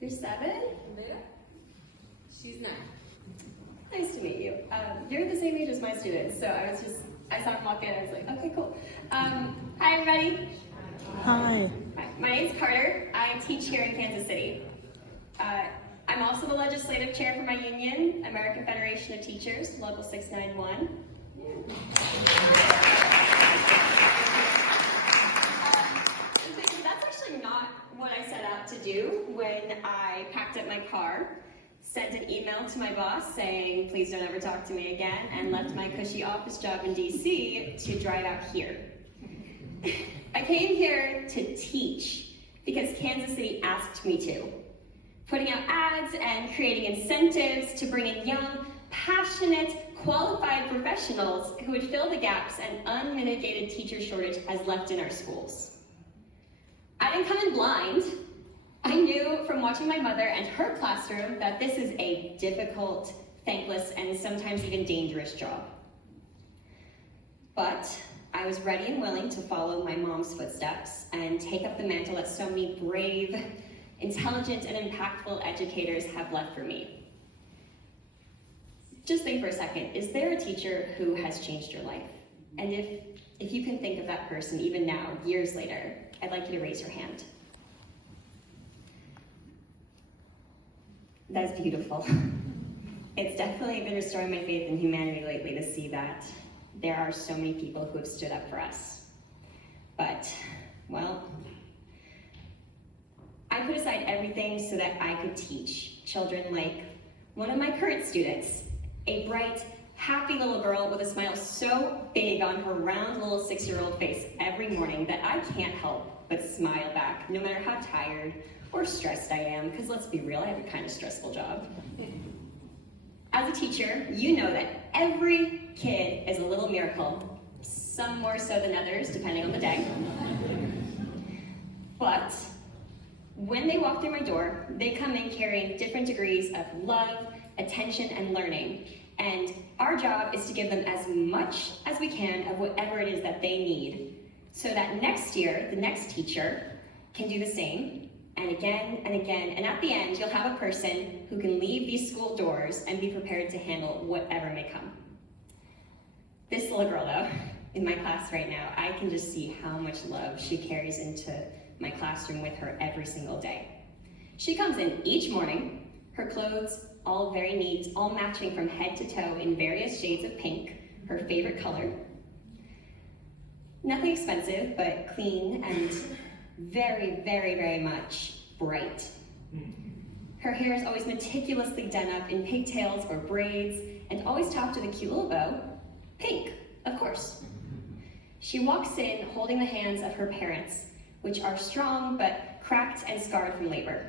You're 7? She's 9. Nice to meet you. You're the same age as my students, so I saw him walk in, I was like, okay, cool. Hi, everybody. Hi. My name's Carter. I teach here in Kansas City. I'm also the legislative chair for my union, American Federation of Teachers, Local 691. That's actually not what I set out to do when I packed up my car, sent an email to my boss saying, please don't ever talk to me again, and left my cushy office job in DC to drive out here. I came here to teach because Kansas City asked me to. Putting out ads and creating incentives to bring in young, passionate, qualified professionals who would fill the gaps an unmitigated teacher shortage has left in our schools. I didn't come in blind. I knew from watching my mother and her classroom that this is a difficult, thankless, and sometimes even dangerous job. But I was ready and willing to follow my mom's footsteps and take up the mantle that so many brave, intelligent, and impactful educators have left for me. Just think for a second, is there a teacher who has changed your life? And if you can think of that person even now, years later, I'd like you to raise your hand. That's beautiful. It's definitely been restoring my faith in humanity lately to see that there are so many people who have stood up for us. But, well, I put aside everything so that I could teach children like one of my current students, a bright, happy little girl with a smile so big on her round little 6-year-old face every morning that I can't help but smile back, no matter how tired or stressed I am, because let's be real, I have a kind of stressful job. As a teacher, you know that every kid is a little miracle, some more so than others, depending on the day. But when they walk through my door, they come in carrying different degrees of love, attention, and learning. And our job is to give them as much as we can of whatever it is that they need, so that next year, the next teacher can do the same, and again and again. And at the end, you'll have a person who can leave these school doors and be prepared to handle whatever may come. This little girl, though, in my class right now, I can just see how much love she carries into my classroom with her every single day. She comes in each morning, her clothes all very neat, all matching from head to toe in various shades of pink, her favorite color. Nothing expensive, but clean and very, very, very much bright. Her hair is always meticulously done up in pigtails or braids, and always topped with a cute little bow, pink, of course. She walks in holding the hands of her parents, which are strong but cracked and scarred from labor.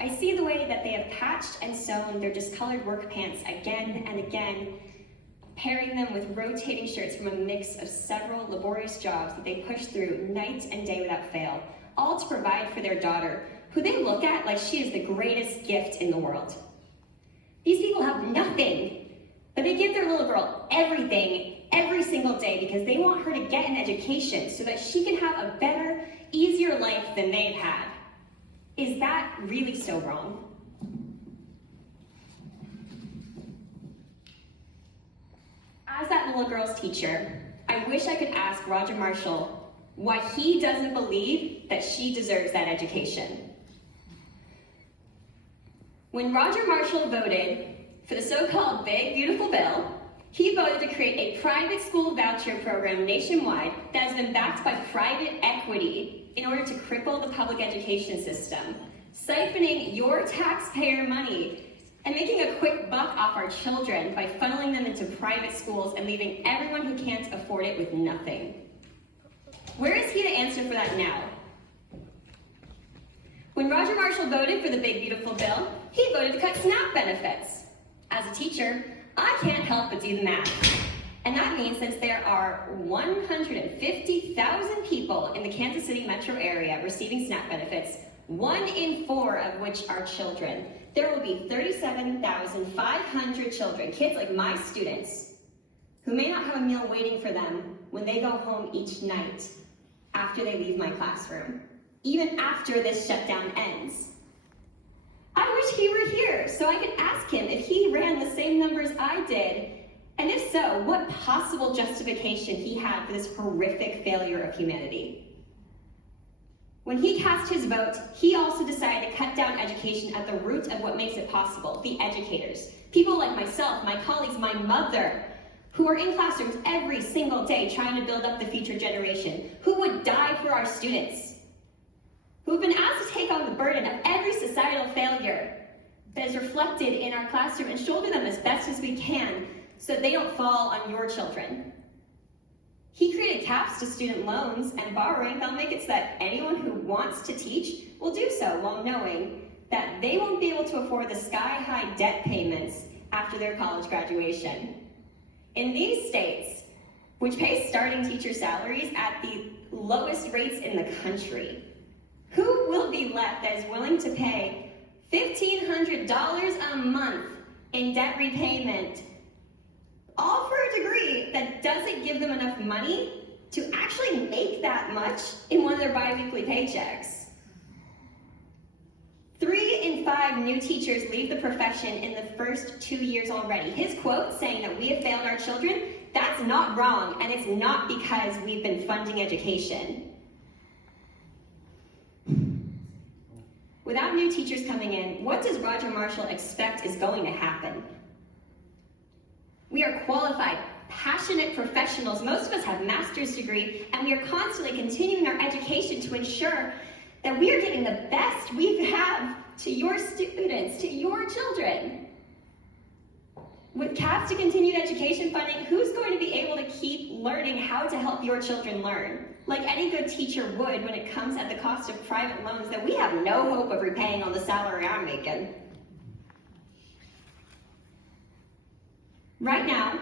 I see the way that they have patched and sewn their discolored work pants again and again, pairing them with rotating shirts from a mix of several laborious jobs that they push through night and day without fail, all to provide for their daughter, who they look at like she is the greatest gift in the world. These people have nothing, but they give their little girl everything every single day because they want her to get an education so that she can have a better, easier life than they've had. Is that really so wrong? As that little girl's teacher, I wish I could ask Roger Marshall why he doesn't believe that she deserves that education. When Roger Marshall voted for the so-called Big Beautiful Bill, he voted to create a private school voucher program nationwide that has been backed by private equity in order to cripple the public education system, siphoning your taxpayer money and making a quick buck off our children by funneling them into private schools and leaving everyone who can't afford it with nothing. Where is he to answer for that now? When Roger Marshall voted for the Big Beautiful Bill, he voted to cut SNAP benefits. As a teacher, I can't help but do the math. And that means since there are 150,000 people in the Kansas City metro area receiving SNAP benefits, 1 in 4 of which are children, there will be 37,500 children, kids like my students, who may not have a meal waiting for them when they go home each night after they leave my classroom, even after this shutdown ends. wish he were here so I could ask him if he ran the same numbers I did, and if so, what possible justification he had for this horrific failure of humanity. When he cast his vote, he also decided to cut down education at the root of what makes it possible, the educators. People like myself, my colleagues, my mother, who are in classrooms every single day trying to build up the future generation, who would die for our students, who have been asked to take on the burden of every societal failure that is reflected in our classroom and shoulder them as best as we can so they don't fall on your children. He created caps to student loans and borrowing that'll make it so that anyone who wants to teach will do so while knowing that they won't be able to afford the sky-high debt payments after their college graduation. In these states, which pay starting teacher salaries at the lowest rates in the country, who will be left that is willing to pay $1,500 a month in debt repayment, all for a degree that doesn't give them enough money to actually make that much in one of their bi-weekly paychecks? 3 in 5 new teachers leave the profession in the first 2 years already. His quote saying that we have failed our children, that's not wrong, and it's not because we've been funding education. Without new teachers coming in, what does Roger Marshall expect is going to happen? We are qualified, passionate professionals. Most of us have a master's degree, and we are constantly continuing our education to ensure that we are giving the best we have to your students, to your children. With caps to continued education funding, who's going to be able to keep learning how to help your children learn? Like any good teacher would when it comes at the cost of private loans that we have no hope of repaying on the salary I'm making. Right now,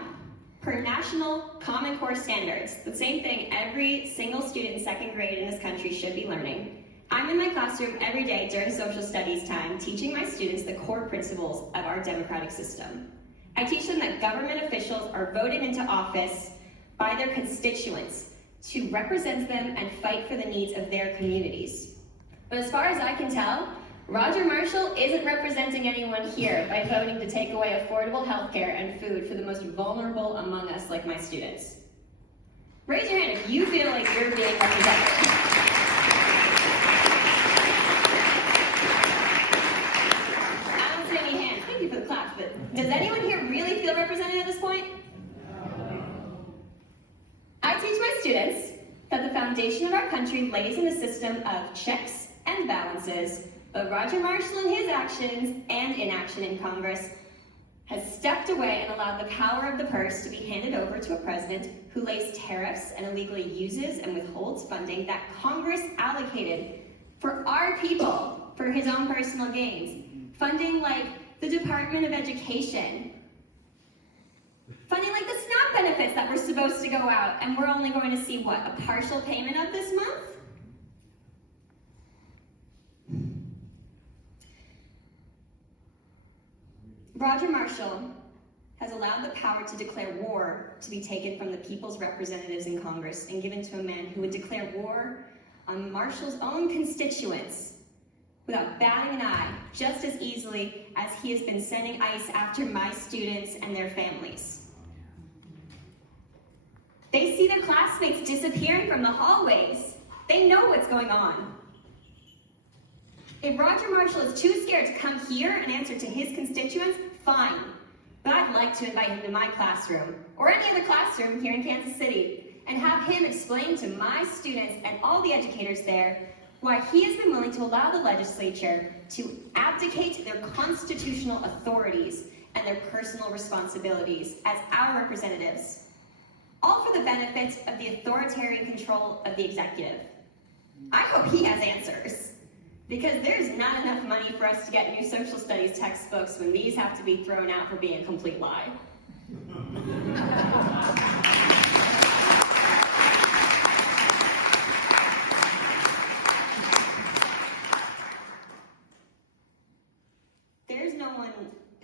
per national Common Core standards, the same thing every single student in second grade in this country should be learning, I'm in my classroom every day during social studies time teaching my students the core principles of our democratic system. I teach them that government officials are voted into office by their constituents to represent them and fight for the needs of their communities. But as far as I can tell, Roger Marshall isn't representing anyone here by voting to take away affordable healthcare and food for the most vulnerable among us, like my students. Raise your hand if you feel like you're being represented. Does anyone here really feel represented at this point? I teach my students that the foundation of our country lays in a system of checks and balances, but Roger Marshall in his actions and inaction in Congress has stepped away and allowed the power of the purse to be handed over to a president who lays tariffs and illegally uses and withholds funding that Congress allocated for our people for his own personal gains. Funding like the Department of Education. Funding like the SNAP benefits that were supposed to go out, and we're only going to see, what, a partial payment of this month? Roger Marshall has allowed the power to declare war to be taken from the people's representatives in Congress and given to a man who would declare war on Marshall's own constituents without batting an eye, just as easily as he has been sending ICE after my students and their families. They see their classmates disappearing from the hallways. They know what's going on. If Roger Marshall is too scared to come here and answer to his constituents, fine. But I'd like to invite him to my classroom, or any other classroom here in Kansas City, and have him explain to my students and all the educators there why he has been willing to allow the legislature to abdicate their constitutional authorities and their personal responsibilities as our representatives, all for the benefit of the authoritarian control of the executive. I hope he has answers, because there's not enough money for us to get new social studies textbooks when these have to be thrown out for being a complete lie.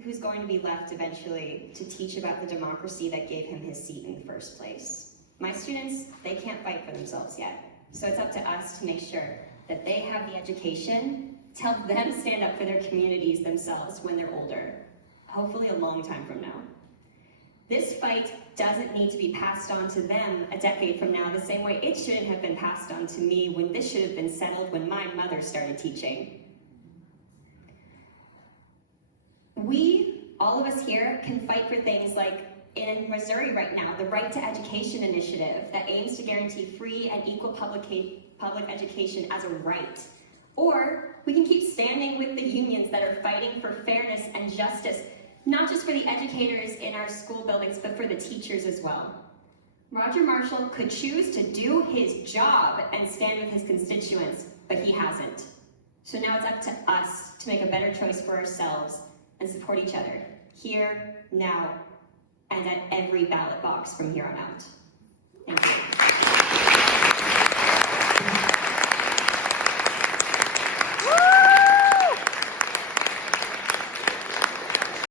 Who's going to be left eventually to teach about the democracy that gave him his seat in the first place. My students, they can't fight for themselves yet. So it's up to us to make sure that they have the education to help them stand up for their communities themselves when they're older, hopefully a long time from now. This fight doesn't need to be passed on to them a decade from now the same way it shouldn't have been passed on to me when this should have been settled when my mother started teaching. We, all of us here, can fight for things like in Missouri right now, the Right to Education initiative that aims to guarantee free and equal public education as a right. Or we can keep standing with the unions that are fighting for fairness and justice, not just for the educators in our school buildings, but for the teachers as well. Roger Marshall could choose to do his job and stand with his constituents, but he hasn't. So now it's up to us to make a better choice for ourselves and support each other, here, now, and at every ballot box from here on out. Thank you.